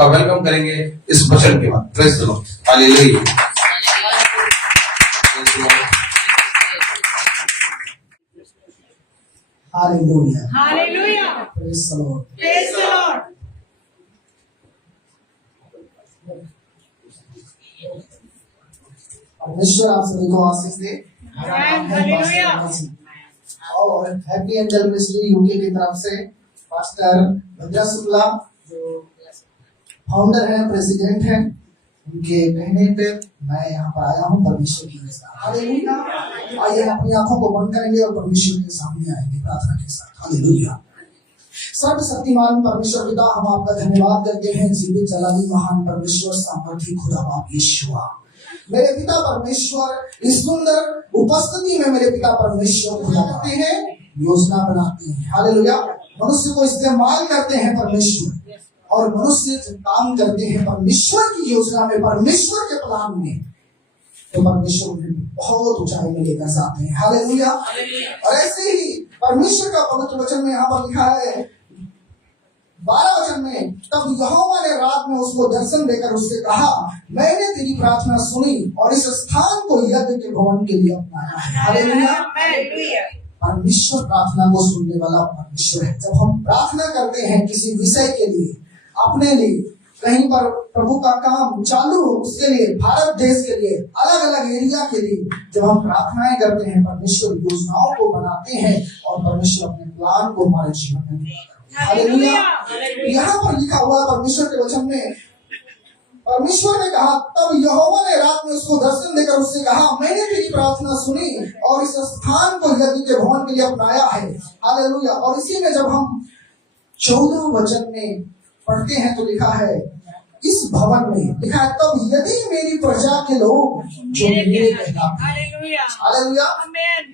आपका वेलकम करेंगे इस वचन के बाद। Praise the Lord, hallelujah. Hallelujah. Hallelujah. Praise the Lord. Praise the Lord. परमेश्वर आप सभी को आशीष दे। Hallelujah. और हैप्पी एंजल मिनिस्ट्री यूके की तरफ से पास्टर भद्रा शुक्ला जो फाउंडर हैं, प्रेसिडेंट हैं, उनके कहने पे मैं यहाँ पर आया हूँ परमेश्वर की वजह से। हालेलुया। आइए अपनी आंखों को बंद करेंगे और परमेश्वर के सामने आएंगे प्रार्थना के साथ। हालेलुया। सर्वशक्तिमान परमेश्वर पिता, हम आपका धन्यवाद करते हैं जीवित जलाली महान परमेश्वर सामर्थी खुदा बाप यीशुआ। मेरे पिता परमेश्वर इस सुंदर उपस्थिति में मेरे पिता परमेश्वर खुदा करते हैं, योजना बनाते हैं। हालेलुया। मनुष्य को इस्तेमाल करते हैं परमेश्वर, और मनुष्य जब काम करते हैं परमेश्वर की योजना में, परमेश्वर के प्लान में, तो परमेश्वर उन्हें बहुत ऊंचाई में लेकर जाते हैं। हालेलुया। और ऐसे ही परमेश्वर का पवित्र वचन में यहाँ पर लिखा है 12 वचन में, तब यहोवा ने रात में उसको दर्शन देकर उससे कहा, मैंने तेरी प्रार्थना सुनी और इस स्थान को यज्ञ के भवन के लिए अपनाया है। हालेलुया। परमेश्वर प्रार्थना को सुनने वाला परमेश्वर है। जब हम प्रार्थना करते हैं किसी विषय के लिए, अपने लिए, कहीं पर प्रभु का काम चालू हो उसके लिए, भारत देश के लिए, अलग अलग एरिया के लिए, जब हम प्रार्थनाएं करते हैं परमेश्वर योजनाओं को बनाते हैं और परमेश्वर अपने प्लान को हमारे जीवन में पूरा करते हैं। हालेलुया। यहाँ पर लिखा हुआ परमेश्वर के वचन में, परमेश्वर ने कहा, तब यहोवा ने रात में उसको दर्शन देकर उससे कहा, मैंने तेरी प्रार्थना सुनी और इस स्थान को यज्ञ के भवन के लिए अपनाया है। हालेलुया। और इसी में जब हम 14 वचन में पढ़ते हैं तो लिखा है, इस भवन में लिखा है, तब यदि मेरी प्रजा के लोग जो मेरे कहलाते हैं। हालेलुया।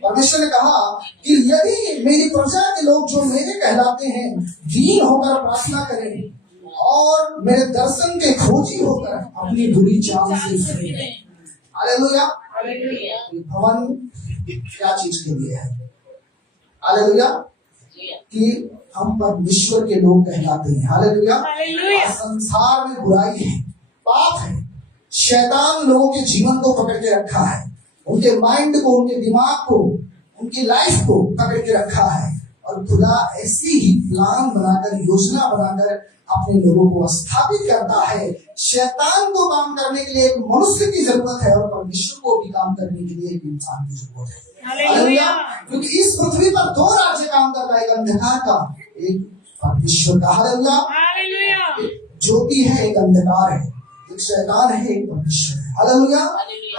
परमेश्वर ने कहा कि यदि मेरी प्रजा के लोग जो मेरे कहलाते हैं दीन होकर प्रार्थना करें और मेरे दर्शन के खोजी होकर अपनी बुरी चाल से फिरें। हालेलुया। भवन क्या चीज के लिए है? हालेलुया। कि हम परमेश्वर के लोग कहलाते हैं। हालेलुया। संसार में बुराई है, पाप है, शैतान लोगों के जीवन को पकड़ के रखा है, उनके माइंड को, उनके दिमाग को, उनकी लाइफ को पकड़ के रखा है। और खुदा ऐसी ही प्लान बनाकर, योजना बनाकर अपने लोगों को स्थापित करता है। शैतान को काम करने के लिए एक मनुष्य की जरूरत है और परमेश्वर को भी काम करने के लिए एक इंसान की जरूरत है। हालेलुया। क्योंकि इस पृथ्वी पर 2 राज्य काम कर रहा है, एक अंधकार का, एक परमेश्वर का। हालेलुया। ज्योति है, एक अंधकार है, एक शैतान है, एक परमेश्वर है। हालेलुया।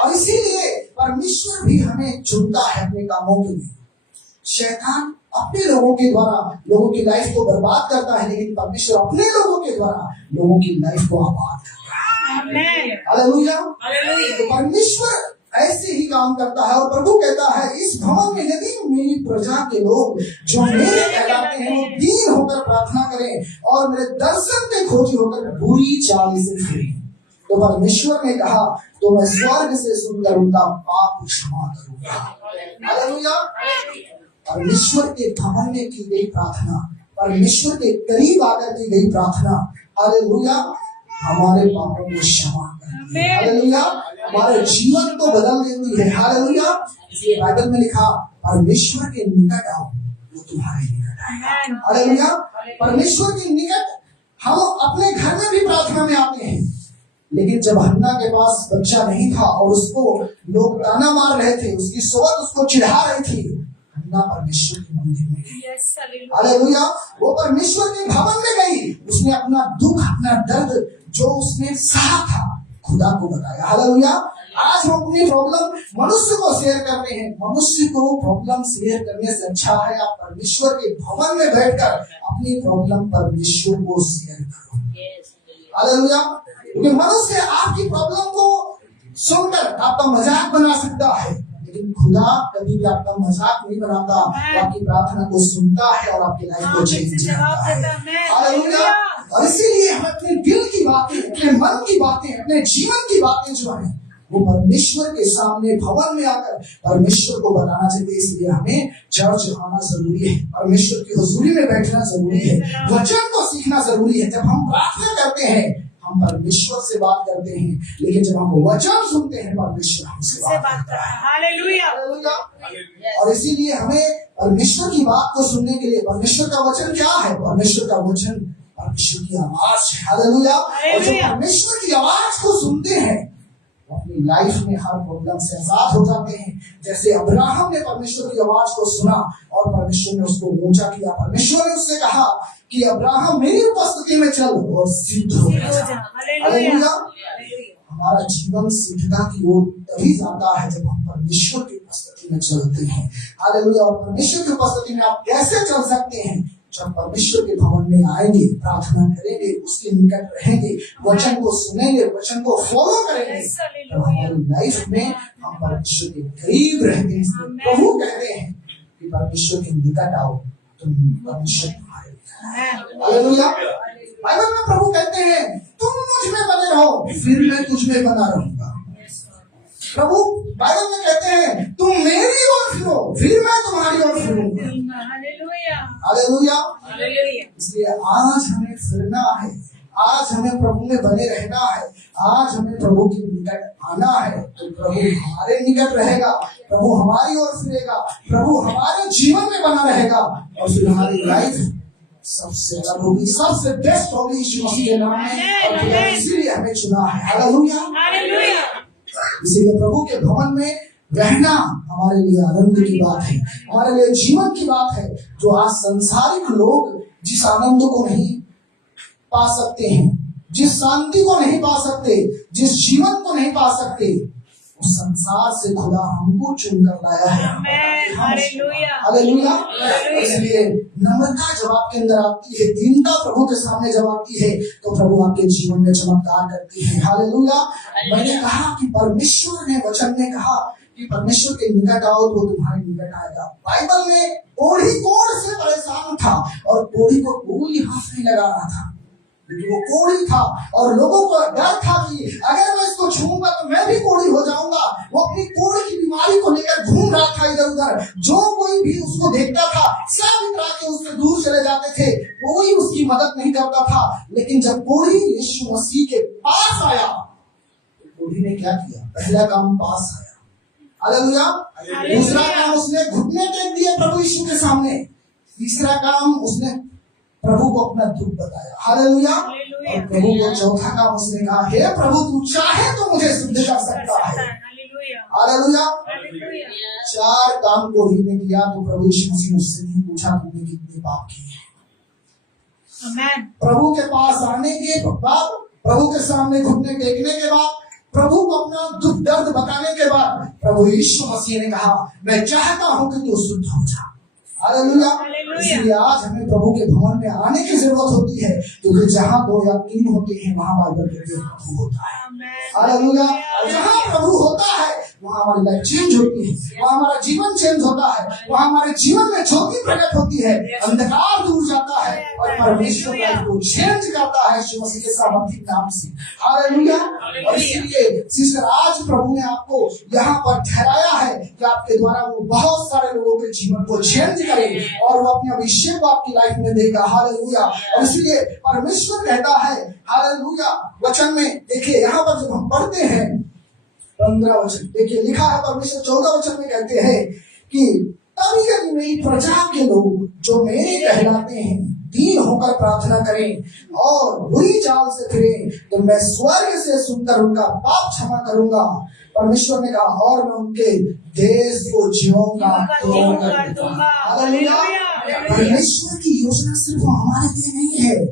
और इसीलिए परमेश्वर भी हमें चुनता है अपने कामों के लिए। शैतान अपने लोगों के द्वारा लोगों की लाइफ को बर्बाद करता है, लेकिन परमेश्वर अपने लोगों के द्वारा लोगों की लाइफ को आबाद करता है। हालेलुया। तो परमेश्वर ऐसे ही काम करता है। और प्रभु कहता है, इस भवन में यदि मेरी प्रजा के लोग जो मेरे कहलाते हैं वो दीन होकर प्रार्थना करें और मेरे दर्शन के खोजी होकर बुरी चाल से फिरें, तो परमेश्वर ने कहा, तो मैं स्वर्ग से सुनकर उनका पाप क्षमा करूंगा। हालेलुया। परमेश्वर के भवन में की गई प्रार्थना, परमेश्वर के करीब आकर की गई प्रार्थना, हालेलुया, हमारे पापों को क्षमा करती है। हालेलुया। हमारे जीवन को बदल देती है। हालेलुया। इसलिए बाइबल में लिखा, परमेश्वर के निकट आओ वो तुम्हारे निकट आएगा। हालेलुया। परमेश्वर के निकट हम अपने घर में भी प्रार्थना में आते हैं, लेकिन जब हन्ना के पास बच्चा नहीं था और उसको लोग ताना मार रहे थे, उसकी सोच उसको चिढ़ा रही थी, हन्ना परमेश्वर के मंदिर में गई। हालेलुया। वो परमेश्वर के भवन में गई, उसने अपना दुख, अपना दर्द जो उसने सहा था खुदा को बताया। हालेलुया। आज हम अपनी प्रॉब्लम मनुष्य को शेयर करते हैं। मनुष्य को प्रॉब्लम शेयर करने से अच्छा है आप परमेश्वर के भवन में बैठकर अपनी प्रॉब्लम परमेश्वर को शेयर करो। हालेलुया। क्योंकि मनुष्य आपकी प्रॉब्लम को सुनकर आपका मजाक बना सकता है, लेकिन खुदा कभी भी आपका मजाक नहीं बनाता। वो आपकी प्रार्थना को सुनता है और आपकी लाइफ को चेंज करता है। हालेलुया। और इसीलिए हम अपने दिल की बातें, अपने मन की बातें, अपने जीवन की बातें जो है वो परमेश्वर के सामने भवन में आकर परमेश्वर को बताना चाहिए। इसलिए हमें चर्च आना जरूरी है, परमेश्वर की हुजूरी में बैठना जरूरी है, वचन को सीखना जरूरी है। जब हम प्रार्थना करते हैं हम परमेश्वर से बात करते हैं, लेकिन जब हम वचन सुनते हैं परमेश्वर हमसे बात करता है। हालेलुया। हालेलुया। और इसीलिए हमें परमेश्वर की बात को सुनने के लिए, परमेश्वर का वचन क्या है? परमेश्वर का वचन परमेश्वर की आवाज है। हालेलुया। और जो परमेश्वर की आवाज को सुनते हैं वो अपनी लाइफ में हर प्रॉब्लम से आजाद हो जाते हैं। जैसे अब्राहम ने परमेश्वर की आवाज को सुना और परमेश्वर ने उसको ऊंचा किया। परमेश्वर ने उससे कहा कि अब्राहम मेरी उपस्थिति में चल और सिद्ध हो जा। हालेलुया। हमारा जीवन सिद्धता की ओर तभी जाता है जब हम परमेश्वर की उपस्थिति में चलते हैं। हालेलुया। और परमेश्वर की उपस्थिति में आप कैसे चल सकते हैं? जब परमेश्वर के भवन में आएंगे, प्रार्थना करेंगे, उसके निकट रहेंगे, वचन को सुनेंगे, वचन को फॉलो करेंगे, तो हमारी लाइफ में हम परमेश्वर के करीब रहते हैं। प्रभु कहते हैं कि परमेश्वर के निकट आओ, तुम परमेश्वर तुम्हारे निकट आए। हालेलुया। बाइबल में प्रभु कहते हैं तुम मुझ में बने रहो, फिर मैं तुझ में बना रहूंगा। प्रभु बाइबल में कहते हैं तुम मेरी ओर फिरो, फिर मैं तुम्हारी ओर फिरूंगा। हालेलुया। इसलिए आज हमें फिरना है, आज हमें प्रभु में बने रहना है, आज हमें प्रभु के निकट आना है, तो प्रभु हमारे निकट रहेगा, प्रभु हमारी ओर फिरेगा, प्रभु हमारे जीवन में बना रहेगा और फिर हमारी लाइफ सबसे अलग होगी, सबसे बेस्ट होगी यीशु मसीह के नाम में। और इसीलिए हमें चुना है। हालेलुया। इसीलिए प्रभु के भवन में रहना हमारे लिए आनंद की बात है, हमारे लिए जीवन की बात है। जो आज संसारिक लोग जिस आनंद को नहीं पा सकते हैं, जिस शांति को नहीं पा सकते, जिस जीवन को नहीं पा सकते, उस संसार से खुदा हमको चुनकर लाया है। हालेलुया। इसलिए नम्रता जब आपके अंदर आती है, दीनता प्रभु के सामने जब आती है, तो प्रभु आपके जीवन में चमत्कार करती है। हालेलुया। मैंने कहा कि परमेश्वर ने वचन में कहा कि परमेश्वर के निकट आओ तो तुम्हारे निकट आएगा। बाइबल में कोढ़ी कोढ़ से परेशान था और कोढ़ी को कोई हाथ नहीं लगा रहा था, लेकिन वो कोढ़ी था और लोगों को डर था कि अगर मैं इसको छूऊंगा तो मैं भी कोढ़ी हो जाऊंगा। वो अपनी कोढ़ की बीमारी को लेकर घूम रहा था इधर उधर। जो कोई भी उसको देखता था सब इतरा के उससे दूर चले जाते थे, कोई उसकी मदद नहीं करता था। लेकिन जब कोढ़ी यीशु मसीह के पास आया तो कोढ़ी ने क्या किया? पहला काम पास आया। हालेलुया। दूसरा काम उसने घुटने टेक दिए प्रभु यीशु के सामने। तीसरा काम उसने प्रभु को अपना दुख बताया। हालेलुया। और प्रभु को चौथा काम उसने कहा हे प्रभु तू चाहे तो मुझे शुद्ध कर सकता है। हालेलुया। 4 काम को ही ने किया तो प्रभु यीशु मसीह ने उससे नहीं पूछा तुमने कितने पाप किए। प्रभु के पास आने के बाद, प्रभु के सामने घुटने टेकने के बाद, प्रभु को अपना दुख दर्द बताने के बाद प्रभु यीशु मसीह ने कहा मैं चाहता हूं कि तू शुद्ध हो जा। हालेलुया। इसलिए आज हमें प्रभु के भवन में आने की जरूरत होती है, क्योंकि जहां 2 या 3 होते हैं वहां बाइबल कहते हैं प्रभु होता है। हालेलुया। और जहां प्रभु होता है वहां हमारी लाइफ चेंज होती है, वहां हमारा जीवन चेंज होता है, वहां हमारे जीवन में ज्योति प्रकट होती है, अंधकार दूर जाता है और परमेश्वर लाइफ को चेंज करता है यीशु मसीह के सामर्थ्य नाम से। हालेलुया। और इसलिए सिस्टर आज प्रभु ने आपको यहाँ पर ठहराया है कि आपके द्वारा वो बहुत सारे लोगों के जीवन को चेंज करे और वो अपने अभिषेक को आपकी लाइफ में देगा। हालेलुया। और इसलिए परमेश्वर कहता है हालेलुया वचन में, देखिए यहाँ पर जब हम पढ़ते हैं 15 वचन, देखिए लिखा है परमेश्वर 14 वचन में कहते हैं कि तभी यदि मेरी प्रजा के लोग जो मेरे कहलाते हैं दीन होकर प्रार्थना करें और बुरी चाल से फिरें तो मैं स्वर्ग से सुनकर उनका पाप क्षमा करूंगा। परमेश्वर ने कहा और मैं उनके देश को जीवों का कर दूंगा। हालेलुया। परमेश्वर की योजना सिर्फ हमारे लिए नहीं है,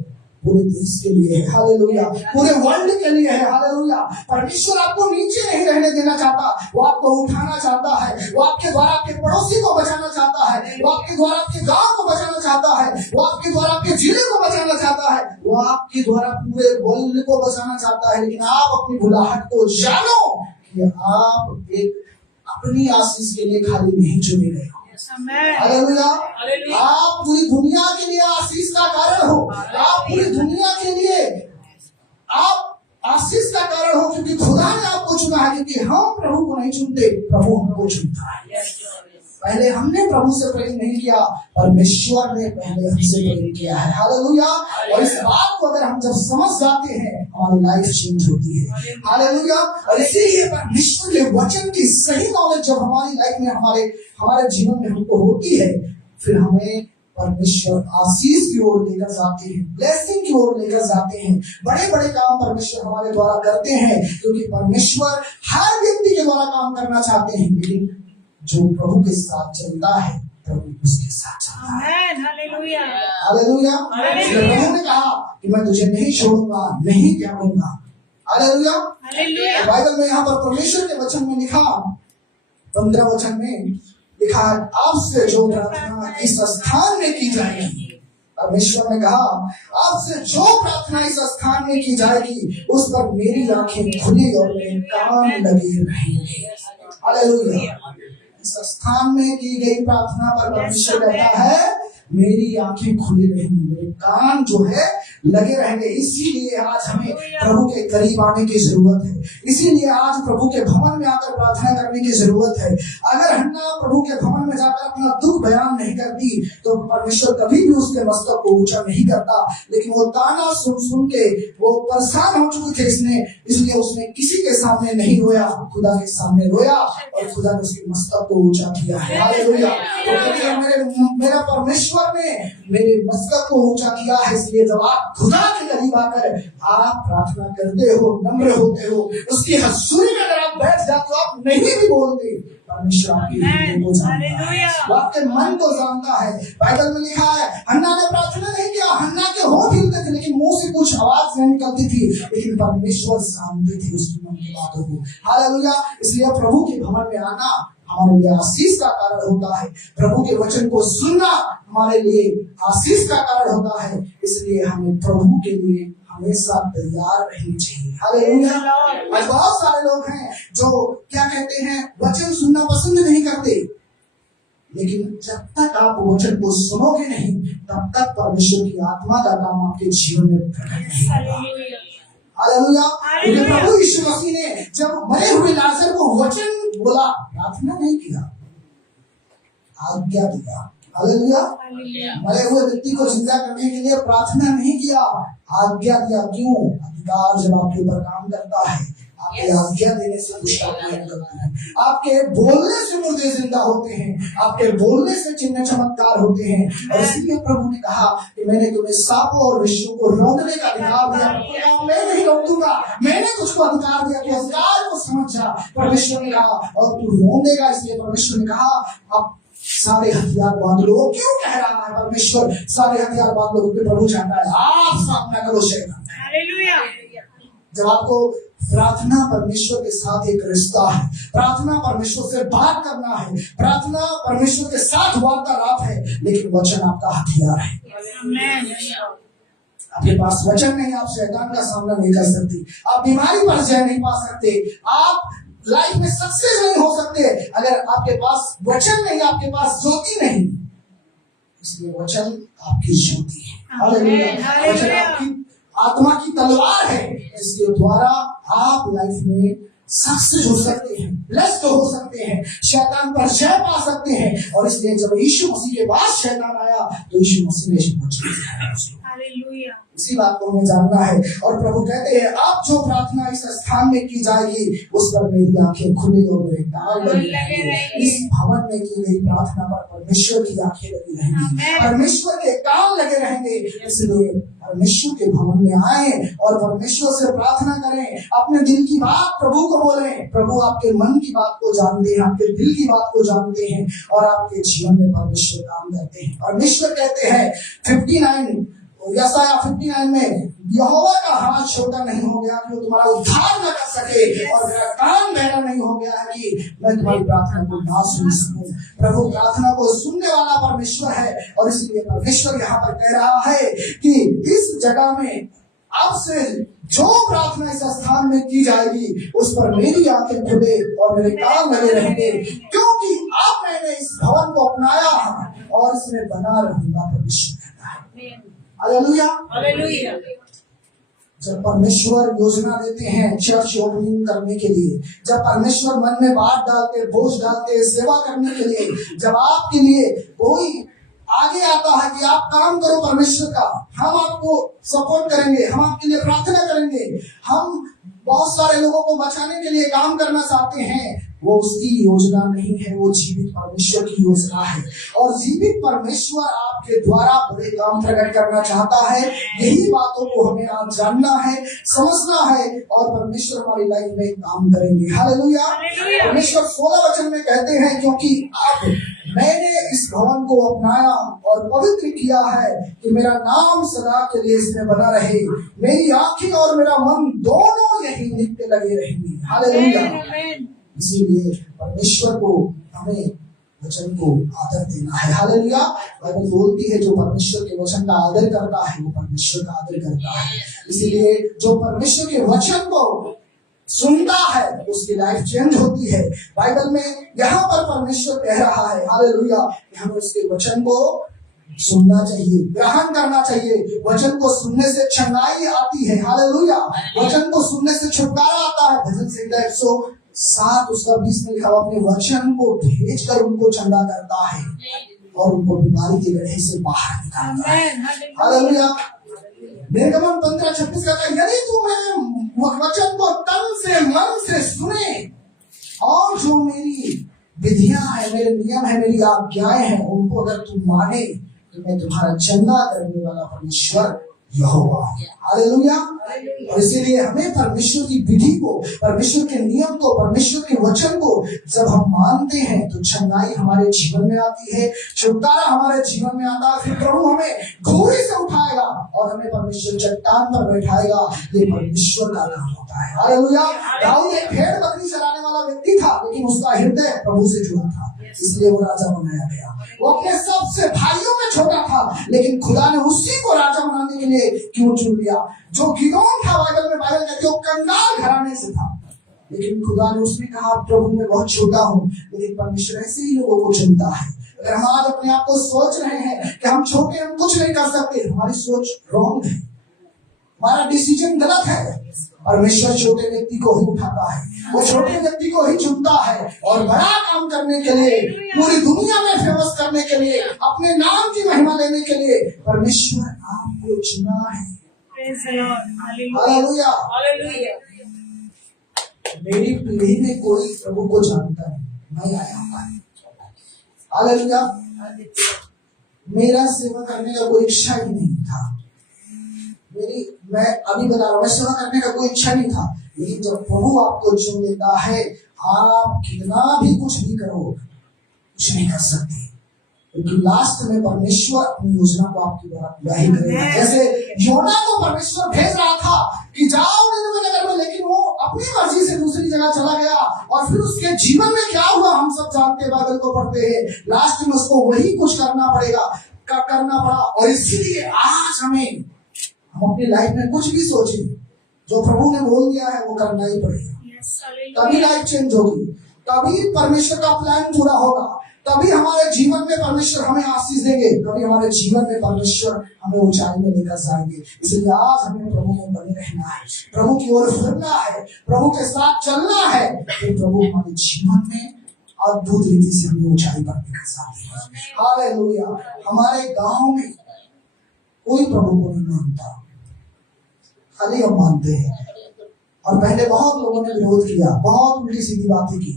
पूरे देश के लिए है। हालेलुया। पूरे वर्ल्ड के लिए है। हालेलुया। परमेश्वर आपको नीचे नहीं रहने देना चाहता, वो आपको उठाना चाहता है। वो आपके द्वारा आपके पड़ोसी को बचाना चाहता है, वो आपके द्वारा आपके गांव को बचाना चाहता है, वो आपके द्वारा आपके जिले को बचाना चाहता है, वो आपके द्वारा पूरे वर्ल्ड को बचाना चाहता है। लेकिन आप अपनी बुलाहट को जानो कि आप एक अपनी आशीष के लिए खाली नहीं चुने गए हो। हालेलुया। आप पूरी दुनिया के लिए आशीष का कारण हो, आप पूरी दुनिया के लिए आप आशीष का कारण हो, क्योंकि खुदा ने आपको चुना है। क्योंकि हम प्रभु को नहीं चुनते, प्रभु हमको चुनता है। पहले हमने प्रभु से प्रेम नहीं किया, परमेश्वर ने पहले हमसे प्रेम किया है। हालेलुया। और इस बात को अगर हम जब समझ जाते हैं, हमारी लाइफ चेंज होती है। हालेलुया। और इसीलिए परमेश्वर के वचन की सही नॉलेज जब हमारी लाइफ में हमारे जीवन में हमको होती है, फिर हमें परमेश्वर आशीष की ओर लेकर जाते हैं, ब्लेसिंग की ओर लेकर जाते हैं। बड़े बड़े काम परमेश्वर हमारे द्वारा करते हैं, क्योंकि परमेश्वर हर व्यक्ति के द्वारा काम करना चाहते हैं, लेकिन जो प्रभु के साथ चलता है प्रभु उसके साथ चलता है। हालेलुया। हालेलुया। प्रभु ने कहा कि मैं तुझे नहीं छोड़ूंगा, नहीं त्यागूंगा। हालेलुया। हालेलुया। बाइबल में यहाँ पर परमेश्वर के वचन में लिखा, 15 वचन में लिखा, आपसे जो प्रार्थना इस स्थान में की जाएगी, परमेश्वर ने कहा आपसे जो प्रार्थना इस स्थान में की जाएगी उस पर मेरी आंखें खुली और मेरे कान लगे रहेंगे। हालेलुया। इस स्थान में की गई प्रार्थना पर परमेश्वर कहता है मेरी आंखें खुली रहेंगी, मेरे कान जो है लगे रहेंगे। इसीलिए आज हमें प्रभु के करीब आने की जरूरत है, इसीलिए आज प्रभु के भवन में आकर प्रार्थना करने की जरूरत है। अगर हन्ना प्रभु के भवन में जाकर अपना दुख बयान नहीं करती तो परमेश्वर कभी भी उसके मस्तक को ऊंचा नहीं करता, लेकिन वो ताना सुन सुन के वो परेशान हो चुके थे इसलिए उसने किसी के सामने नहीं रोया, खुदा के सामने रोया और खुदा ने उसके मस्तक को ऊंचा किया है। हालेलुया। मेरा परमेश्वर ने मेरे मस्तक को ऊंचा किया है, इसलिए जब आप खुदा के करीब आकर आप प्रार्थना करते हो, नम्र होते हो, उसकी हजूरी में अगर आप बैठ जाते हो, आप नहीं भी बोलते, परमेश्वर आपके हृदय को जानता है, वो आपके मन को जानता है। बाइबल में लिखा है हन्ना ने प्रार्थना नहीं किया, हन्ना के होंठ हिलते थे लेकिन मुंह से कुछ आवाज नहीं निकलती थी, लेकिन परमेश्वर जानते थे उसकी मन की बातों को। हालेलुया। इसलिए प्रभु के भवन में आना हमारे लिए आशीष का कारण होता है, प्रभु के वचन को सुनना हमारे लिए आशीष का कारण होता है। इसलिए हमें प्रभु के लिए हमेशा तैयार रहनी चाहिए। हालेलुया। आज बहुत सारे लोग हैं जो क्या कहते हैं, वचन सुनना पसंद नहीं करते, लेकिन जब तक आप वचन को सुनोगे नहीं तब तक परमेश्वर की आत्मा का काम आपके जीवन में प्रकट नहीं होगा। हालेलुया। प्रभु यीशु मसीह ने जब मरे हुए लाजर को वचन बोला, प्रार्थना नहीं किया, आज्ञा दिया। हालेलुया। मरे हुए व्यक्ति को जिंदा करने के लिए प्रार्थना नहीं किया, आज्ञा दिया। क्यों? अधिकार जब आपके ऊपर काम करता है, आपके आज्ञा देने से दुष्ट आत्माएं निकलती हैं, आपके बोलने से मुर्दे जिंदा होते हैं, आपके बोलने से चिन्ह चमत्कार होते हैं। और इसलिए प्रभु ने कहा कि मैंने तुम्हें सांपों और विषयों को रोकने का अधिकार दिया, मैं नहीं रोक दूंगा, मैंने तुझको अधिकार दिया, तू अधिकार को समझ जा। परमेश्वर ने कहा और तू रोकेगा। इसलिए परमेश्वर ने कहा अब सारे हथियार बांध लो। क्यों कह रहा है परमेश्वर सारे हथियार बांध लो? क्योंकि प्रभु चाहता है आप सामना करो शैतान। हालेलुया। जब आपको प्रार्थना परमेश्वर के साथ एक रिश्ता है, प्रार्थना परमेश्वर से बात करना है, प्रार्थना परमेश्वर के साथ वार्तालाप है, लेकिन वचन आपका हथियार है। आपके पास वचन नहीं, आप शैतान का सामना नहीं कर सकते, आप बीमारी पर जय नहीं पा सकते, आप लाइफ में सक्सेस नहीं हो सकते अगर आपके पास वचन नहीं, आपके पास ज्योति नहीं। इसलिए वचन आपकी ज्योति है। हालेलुया। वचन आपकी आत्मा की तलवार है, जिसके द्वारा आप लाइफ में सक्सेस हो सकते हैं, ब्लेस्ड हो सकते हैं, शैतान पर जय पा सकते हैं। और इसलिए जब यीशु मसीह के पास शैतान आया तो यीशु मसीह ने हालेलुया। इसी बात को हमें जानना है। और प्रभु कहते हैं अब जो प्रार्थना इस स्थान में की जाएगी उस पर मेरी आंखें खुली और मेरे कान लगे रहेंगे। इस भवन में की गई प्रार्थना पर परमेश्वर की आंखें लगी रहेंगी, परमेश्वर के कान लगे रहेंगे। इसलिए परमेश्वर के भवन में आए और परमेश्वर से प्रार्थना करें, अपने दिल की बात प्रभु को बोलें। प्रभु आपके मन की बात को जानते हैं, आपके दिल की बात को जानते हैं और आपके जीवन में परमेश्वर काम करते हैं। परमेश्वर कहते हैं 59 में यहोवा का हाथ छोटा नहीं हो गया कि वो तुम्हारा उद्धार न कर सके और मेरा कान बहरा नहीं हो गया है कि मैं तुम्हारी प्रार्थना को ना सुन सकूं। प्रभु प्रार्थना को सुनने वाला परमेश्वर है और इसलिए परमेश्वर यहाँ पर कह रहा है कि इस जगह में आपसे जो प्रार्थना इस स्थान में की जाएगी उस पर मेरी आंखें खुले और मेरे कान लगे रहेंगे, क्योंकि अब मैंने इस भवन को अपनाया और इसमें बना रहूंगा। परमेश्वर कहता है। हालेलुया। हालेलुया। जब परमेश्वर योजना देते हैं चर्च ओपनिंग करने के लिए, जब परमेश्वर मन में बात डालते, बोझ डालते सेवा करने के लिए, जब आपके लिए कोई आगे आता है कि आप काम करो परमेश्वर का, हम आपको सपोर्ट करेंगे, हम आपके लिए प्रार्थना करेंगे, हम बहुत सारे लोगों को बचाने के लिए काम करना चाहते हैं, वो उसकी योजना नहीं है, वो जीवित परमेश्वर की योजना है। और जीवित परमेश्वर आपके द्वारा बड़े काम प्रकट करना चाहता है। यही बातों को हमें आज जानना है, समझना है, और परमेश्वर हमारी लाइफ में काम करेंगे। हालेलुया। परमेश्वर 16 वचन में कहते हैं, क्योंकि अब मैंने इस भवन को अपनाया और पवित्र किया है कि मेरा नाम सदा के लिए इसमें बना रहे, मेरी आंखें और मेरा मन दोनों यही नित्य लगे रहेंगे। हालेलुया। इसीलिए परमेश्वर को हमें वचन को आदर देना है। हालेलुया। बाइबल बोलती है जो परमेश्वर के वचन का आदर करता है वो परमेश्वर का आदर करता है। इसीलिए जो परमेश्वर के वचन को सुनता है उसकी लाइफ चेंज होती है। बाइबल में यहाँ पर परमेश्वर कह रहा है, हालेलुया, कि हमें उसके वचन को सुनना चाहिए, ग्रहण करना चाहिए। वचन को सुनने से चंगाई आती है। हालेलुया। वचन को सुनने से छुटकारा आता है। भजन संहिता 107 उसका 20 में लिखा हुआ, अपने वचन को भेजकर उनको चंगा करता है और उनको बीमारी के गड्ढे से बाहर निकालता है। हालेलुया। निर्गमन 15:26 कहता है, यदि तू मेरे वचन को तन से मन से सुने और जो मेरी विधियां है, मेरे नियम है, मेरी आज्ञाएं हैं, उनको अगर तू माने तो मैं तुम्हारा चंगा करने वाला परमेश्वर यहोवा हूं। हालेलुया। और इसीलिए हमें परमेश्वर की विधि को, परमेश्वर के नियम को, परमेश्वर के वचन को जब हम मानते हैं तो चंगाई हमारे जीवन में आती है, छुटकारा हमारे जीवन में आता है। फिर प्रभु हमें घोड़े से उठाएगा और हमें परमेश्वर चट्टान पर बैठाएगा। ये परमेश्वर का काम होता है। हालेलुया। दाऊद एक भेड़ बकरी चराने वाला व्यक्ति था, लेकिन उसका हृदय प्रभु से जुड़ा था, इसलिए वो राजा बनाया गया। वो अपने सबसे भाइयों में छोटा था, लेकिन खुदा ने उसी को राजा बनाने के लिए क्यों चुन लिया। जो गिदोन था, बाइबल में बाइबल कहती है वो कंगाल घराने से था, लेकिन खुदा ने उसने कहा प्रभु मैं बहुत छोटा हूँ, लेकिन परमेश्वर ऐसे ही लोगों को चुनता है। अगर हम आज अपने आप को सोच रहे हैं कि हम छोटे, हम कुछ नहीं कर सकते, हमारी सोच रॉन्ग है, हमारा डिसीजन गलत है। परमेश्वर छोटे व्यक्ति को ही उठाता है, वो छोटे व्यक्ति को ही चुनता है और बड़ा काम करने के लिए, पूरी दुनिया में फेमस करने के लिए, अपने नाम की महिमा लेने के लिए परमेश्वर आपको चुना है। हालेलुया। मेरी पीढ़ी में कोई प्रभु को जानता नहीं आया हुआ है। हालेलुया। मेरा सेवा करने का कोई इच्छा ही नहीं था। मैं अभी बता रहा हूँ, मैं सेवा करने का कोई इच्छा नहीं था, लेकिन जब प्रभु आपको चुन लेता है, आप कितना भी कुछ भी करो कुछ नहीं कर सकते, क्योंकि लास्ट में परमेश्वर अपनी योजना को आपके द्वारा पूरा ही करेगा। जैसे योना को परमेश्वर भेज रहा था कि जाओ निनवे नगर में, लेकिन वो अपनी मर्जी से दूसरी जगह चला गया और फिर उसके जीवन में क्या हुआ हम सब जानते, बाइबल को पढ़ते हैं। लास्ट में उसको वही कुछ करना पड़ा। और इसीलिए आज हम अपनी लाइफ में कुछ भी सोचे, जो प्रभु ने बोल दिया है वो करना ही पड़ेगा। तभी लाइफ चेंज होगी, तभी परमेश्वर का प्लान पूरा होगा, तभी हमारे जीवन में परमेश्वर हमें आशीष देंगे, तभी हमारे जीवन में परमेश्वर हमें ऊंचाई में लेकर जाएंगे। इसलिए आज हमें प्रभु में बने रहना है, प्रभु की ओर फिरना है, प्रभु के साथ चलना है, तो प्रभु हमारे जीवन में अद्भुत रीति से हमें ऊंचाई पर लेकर जाते हैं। हालेलुया। हमारे गांव में कोई प्रभु को नहीं मानता, खाली हम मानते हैं। और पहले बहुत लोगों ने विरोध किया, बहुत उल्टी सीधी बातें की,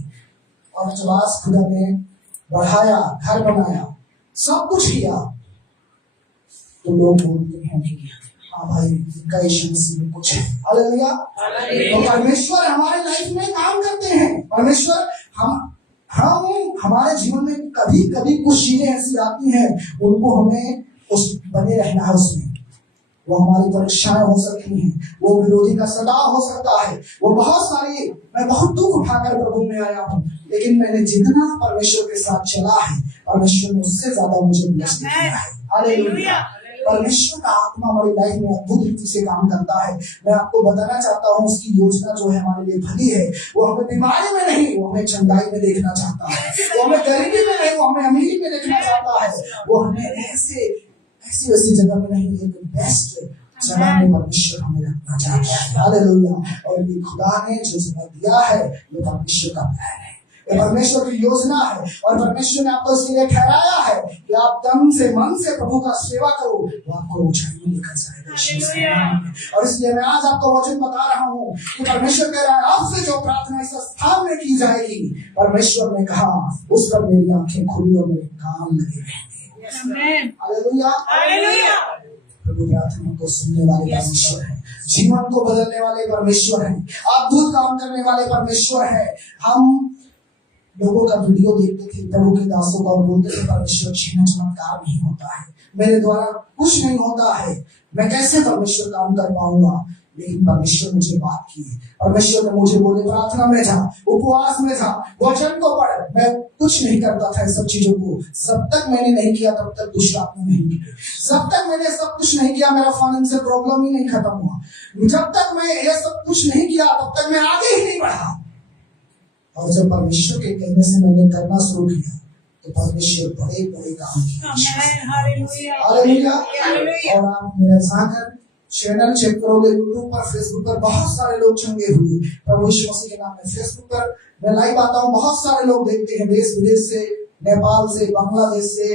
और जब आज खुदा ने बढ़ाया, घर बनाया, सब कुछ किया, तो लोग बोलते हैं कि हाँ भाई इनका यीशु मसीह में कुछ है। हालेलुया। तो परमेश्वर हमारे लाइफ में काम करते हैं। परमेश्वर हम हमारे जीवन में कभी कभी कुछ चीजें ऐसी आती हैं, उनको हमें उस बने रहना है उसमें। वो हमारी परीक्षाएं हो सकती हैं, वो विरोधी का सताव हो सकता है, वो बहुत सारी, मैं बहुत दुख उठाकर प्रभु में आया हूँ, लेकिन मैंने जितना परमेश्वर के साथ चला है, परमेश्वर ने उससे ज्यादा मुझे ब्लेस किया है। हालेलुया। परमेश्वर का आत्मा हमारी लाइफ में अद्भुत रीति से काम करता है। मैं आपको बताना चाहता हूँ उसकी योजना जो है हमारे लिए भली है। वो हमें बीमारी में नहीं, वो हमें चंगाई में देखना चाहता है। वो हमें गरीबी में नहीं, वो हमें अमीरी में देखना चाहता है। वो हमें ऐसी वैसी जगह में नहीं, एक बेस्ट जगह में परमेश्वर हमें रखना चाहता है। हालेलुया। और ये खुदा ने जो जगह दिया है ये परमेश्वर का प्लान है, ये परमेश्वर की योजना है, और परमेश्वर ने आपको इसके लिए ठहराया है कि आप तन से मन से प्रभु का सेवा करो, वो आपको ऊंचाई में लेकर जाएगा। और इसलिए मैं आज आपको वचन बता रहा हूँ कि परमेश्वर कह रहा है आपसे जो प्रार्थना इस स्थान में की जाएगी, परमेश्वर ने कहा उस पर मेरी आंखें खुली और मेरे काम लगे रहेंगे। हालेलुया। प्रभु प्रार्थना को सुनने वाले परमेश्वर है, जीवन को बदलने वाले परमेश्वर है, अद्भुत काम करने वाले परमेश्वर है। हम लोगों का वीडियो देखते थे प्रभु के दासों का और बोलते थे परमेश्वर चिन्ह चमत्कार नहीं होता है, मेरे द्वारा कुछ नहीं होता है, मैं कैसे परमेश्वर काम कर पाऊंगा। लेकिन परमेश्वर मुझे बात की, परमेश्वर ने मुझे बोले प्रार्थना में जा, उपवास में जा, वचन को पढ़। मैं कुछ नहीं करता था सब चीजों को, जब तक मैंने नहीं किया तब तक दुष्टात्मा नहीं मिले, जब तक मैंने सब कुछ नहीं किया मेरा फाइनेंशियल प्रॉब्लम ही नहीं खत्म हुआ, जब तक मैं ये सब कुछ नहीं किया तब तक मैं आगे ही नहीं बढ़ा। और जब परमेश्वर के कहने से मैंने करना शुरू किया तो परमेश्वर बड़े बड़े काम किए। हालेलुया। और आप मेरा जाकर चैनल चेक करोगे यूट्यूब पर, फेसबुक पर बहुत सारे लोग चंगे हुए प्रभु यीशु मसीह के नाम में। फेसबुक पर मैं लाइव आता हूँ, बहुत सारे लोग देखते हैं, देश विदेश से, नेपाल से, बांग्लादेश से,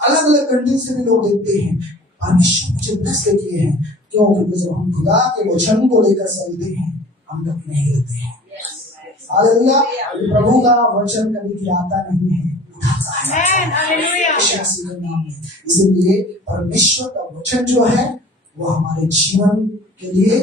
अलग अलग कंट्री से भी लोग देखते हैं। परमेश्वर मुझे ब्लेस किए हैं, क्यों? क्योंकि जब हम खुदा के वचन को लेकर चलते हैं हम कभी नहीं गिरते हैं। हालेलुया। प्रभु का वचन कभी गिराता नहीं है, उठाता है। इसलिए परमेश्वर का वचन जो है वो हमारे जीवन के लिए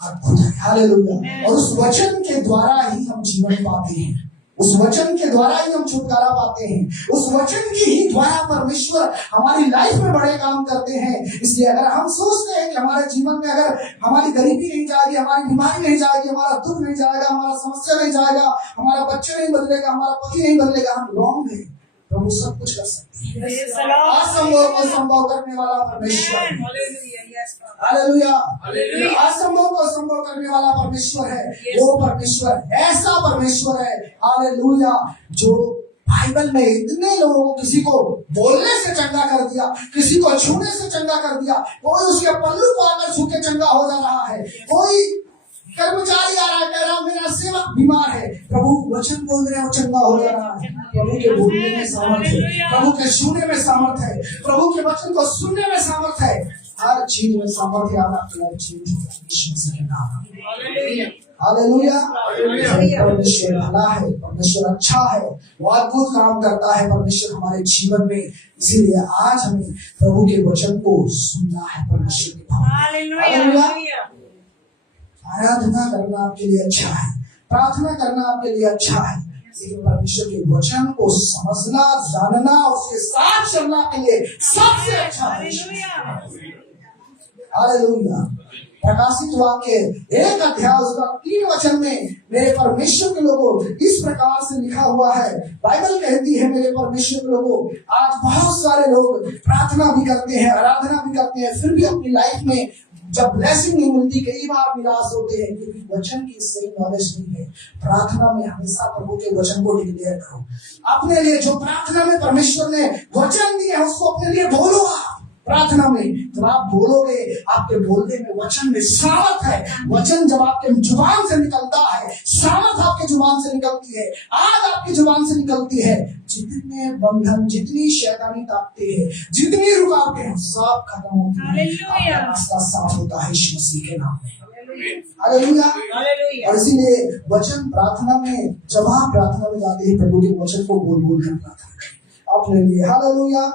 अद्भुत है। हालेलुया। और उस वचन के द्वारा ही हम जीवन पाते हैं, उस वचन के द्वारा ही हम छुटकारा पाते हैं, उस वचन के ही द्वारा परमेश्वर हमारी लाइफ में बड़े काम करते हैं। इसलिए अगर हम सोचते हैं कि हमारे जीवन में अगर हमारी गरीबी नहीं जाएगी, हमारी बीमारी नहीं जाएगी, हमारा दुख नहीं जाएगा, हमारा समस्या नहीं जाएगा, हमारा बच्चा नहीं बदलेगा, हमारा पति नहीं बदलेगा, हम रॉन्ग है। प्रभु सब कुछ कर सकते हैं, असंभव को संभव करने वाला परमेश्वर है। हालेलुया। असंभव को संभव करने वाला परमेश्वर है, वो परमेश्वर ऐसा परमेश्वर है। हालेलुया। जो बाइबल में इतने लोगों को किसी को बोलने से चंगा कर दिया, किसी को छूने से चंगा कर दिया, कोई उसके पल्लू को आकर छू के चंगा हो जा रहा है, कोई कर्मचारी आ रहा है कह रहा मेरा सेवक बीमार है, प्रभु वचन बोल रहे हैं वो चंगा हो जा रहा है। प्रभु के बोलने में सामर्थ है, प्रभु के छूने में सामर्थ है, प्रभु के वचन को सुनने में सामर्थ है, हर चीज में सामर्थ्य आना हालेलुया। परमेश्वर भला है, परमेश्वर अच्छा है, वो अद्भुत काम करता है परमेश्वर हमारे जीवन में। इसीलिए आज हमें प्रभु के वचन को सुनना है परमेश्वर के हालेलुया। आराधना करना आपके लिए अच्छा है, प्रार्थना करना आपके लिए अच्छा है, लेकिन परमेश्वर के वचन को समझना, जानना, उसके साथ चलना के लिए सबसे अच्छा है। हालेलुया। प्रकाशित वाक्य 1 अध्याय उसका 3 वचन में मेरे परमेश्वर के लोगों इस प्रकार से लिखा हुआ है। बाइबल कहती है मेरे परमेश्वर के लोगों, आज बहुत सारे लोग प्रार्थना भी करते हैं, आराधना भी करते हैं, फिर भी अपनी लाइफ में जब ब्लेसिंग नहीं मिलती कई बार निराश होते हैं, क्योंकि वचन की सही नॉलेज नहीं है। प्रार्थना में हमेशा प्रभु के वचन को डिक्लेयर करो अपने लिए। जो प्रार्थना में परमेश्वर ने वचन दिए है उसको अपने लिए बोलो। प्रार्थना में जब आप बोलोगे, आपके बोलने में वचन में सामर्थ है। वचन जब आपके जुबान से निकलता है, सामर्थ आपके जुबान से निकलती है, आग आपकी जुबान से निकलती है, जितने बंधन, जितनी शैतानी ताकते हैं, जितनी रुकावटें हैं, सब खत्म होती है, रास्ता साफ होता है यीशु मसीह के नाम में। हालेलुया। और इसीलिए वचन प्रार्थना में, जब आप प्रार्थना में जाते हैं, प्रभु के वचन को बोल बोल कर प्रार्थना करें अपने लिए। हालेलुया।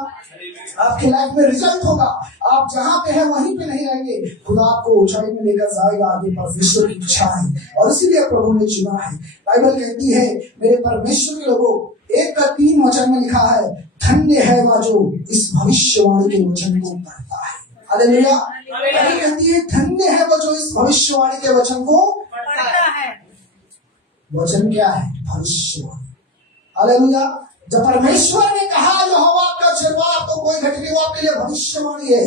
आपके लाइफ में रिजल्ट होगा। आप जहां पे हैं वहीं पे नहीं रहेंगे, खुदा आपको ऊंचाई में लेकर जाएगा। आगे परमेश्वर की इच्छा है और इसीलिए प्रभु ने चुना है। बाइबल कहती है मेरे परमेश्वर के लोगों, 1:3 वचन में लिखा है, धन्य है वह जो इस भविष्यवाणी के वचन को पढ़ता है। हालेलुया। बाइबल कहती है धन्य है वह जो इस भविष्यवाणी के वचन को पढ़ता है। वचन क्या है? भविष्यवाणी। हालेलुया। जब परमेश्वर ने कहा यहोवा आपका छिड़वा आपको कोई घटने, वो आपके लिए भविष्यवाणी है,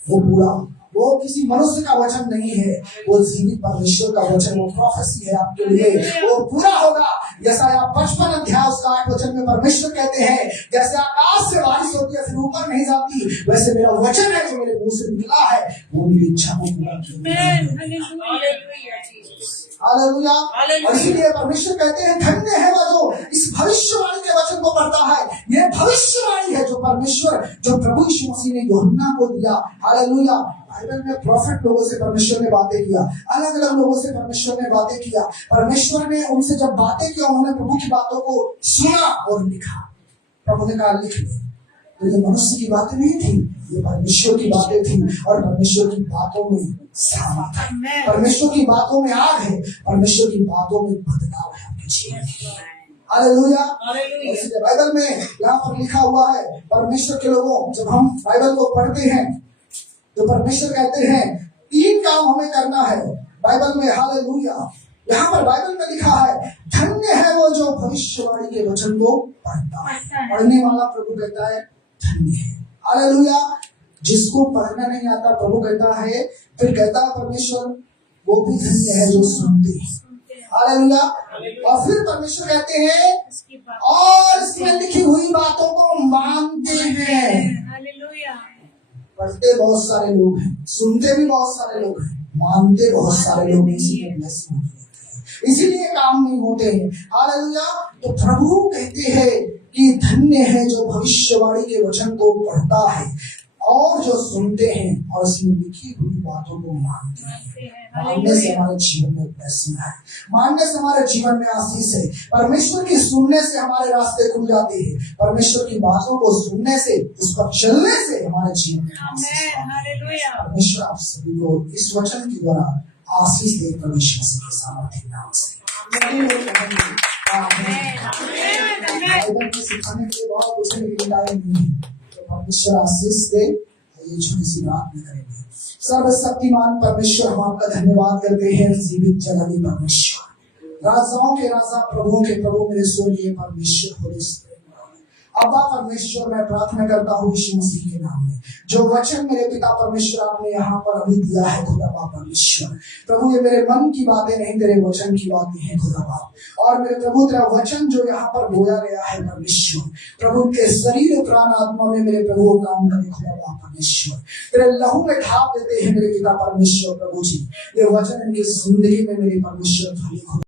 वो पूरा, वो किसी मनुष्य का वचन नहीं है, वो जीवित परमेश्वर का वचन, वो प्रोफेसी है आपके लिए, वो पूरा होगा। यशायाह 55 अध्याय उसका 8 वचन में परमेश्वर कहते हैं, जैसे आकाश से बारिश होती है फिर ऊपर नहीं जाती, वैसे मेरा वचन है जो मेरे मुंह से निकला है वो मेरी इच्छा को पूरा हालेलुया हालेलुया। और इसीलिए परमेश्वर कहते हैं धन्य है वह जो इस भविष्यवाणी के वचन को पढ़ता है। यह भविष्यवाणी है जो परमेश्वर, जो प्रभु यीशु मसीह ने यूहन्ना को दिया। हालेलुया। बाइबल में प्रॉफिट लोगों से परमेश्वर ने बातें किया, अलग अलग लोगों से परमेश्वर ने बातें किया। परमेश्वर ने उनसे जब बातें किया उन्होंने प्रभु की बातों को सुना और लिखा। प्रभु ने कहा लिख ले। तो ये मनुष्य की बातें नहीं थी, ये परमेश्वर की बातें थी और परमेश्वर की बातों में सामर्थ है, परमेश्वर की बातों में आग है, परमेश्वर की बातों में बदलाव है आपके जीवन में। हालेलुया। इसलिए बाइबल में यहाँ पर लिखा हुआ है, परमेश्वर के लोगों जब हम बाइबल को पढ़ते हैं तो परमेश्वर कहते हैं 3 काम हमें करना है बाइबल में। हालेलुया। यहाँ पर बाइबल में लिखा है धन्य है वो जो भविष्यवाणी के वचन को पढ़ता है। पढ़ने वाला प्रभु कहता है धन्य है। हालेलुया। जिसको पढ़ना नहीं आता प्रभु कहता है, फिर कहता है परमेश्वर वो भी धन्य है जो सुनते हैं। हालेलुया। और फिर परमेश्वर कहते हैं और इसमें लिखी हुई बातों को मानते हैं। हालेलुया। पढ़ते बहुत सारे लोग हैं, सुनते भी बहुत सारे लोग हैं, मानते बहुत सारे लोग, इसीलिए काम नहीं होते हैं। हालेलुया। तो प्रभु कहते हैं कि धन्य है जो भविष्यवाणी के वचन को पढ़ता है और जो सुनते हैं और इसमें लिखी हुई बातों को मानते हैं। मानने से हमारे जीवन में ब्लेसिंग है, मानने से हमारे जीवन में आशीष है। परमेश्वर की सुनने से हमारे रास्ते खुल जाते हैं, परमेश्वर की बातों को सुनने से, उस पर चलने से हमारे जीवन में आशीष है। परमेश्वर आप सभी को इस वचन के द्वारा आशीष दे, परमेश्वर के सामर्थ्य नाम से। बाइबल को सिखाने के लिए बहुत कुछ टाइम नहीं है, तो परमेश्वर आशीष दे। ये छोटी सी बात में करेंगे। सर्वशक्तिमान परमेश्वर हम आपका धन्यवाद करते हैं, जीवित जगती परमेश्वर, राजाओं के राजा, प्रभुओं के प्रभु, मेरे स्वर्गीय परमेश्वर होली अब्बा परमेश्वर, मैं प्रार्थना करता हूँ यीशु मसीह के नाम में, जो वचन मेरे पिता परमेश्वर आपने यहाँ पर अभी दिया है खुदा बाप परमेश्वर, प्रभु ये मेरे मन की बातें नहीं, तेरे वचन की बातें हैं खुदा बाप। और मेरे प्रभु तेरा वचन जो यहाँ पर बोया गया है परमेश्वर, प्रभु के शरीर प्राण आत्मा में मेरे प्रभु काम करे खुदा बाप परमेश्वर, तेरे लहू में ढाप देते हैं मेरे पिता परमेश्वर प्रभु जी। ये वचन इनकी जिंदगी में मेरे परमेश्वर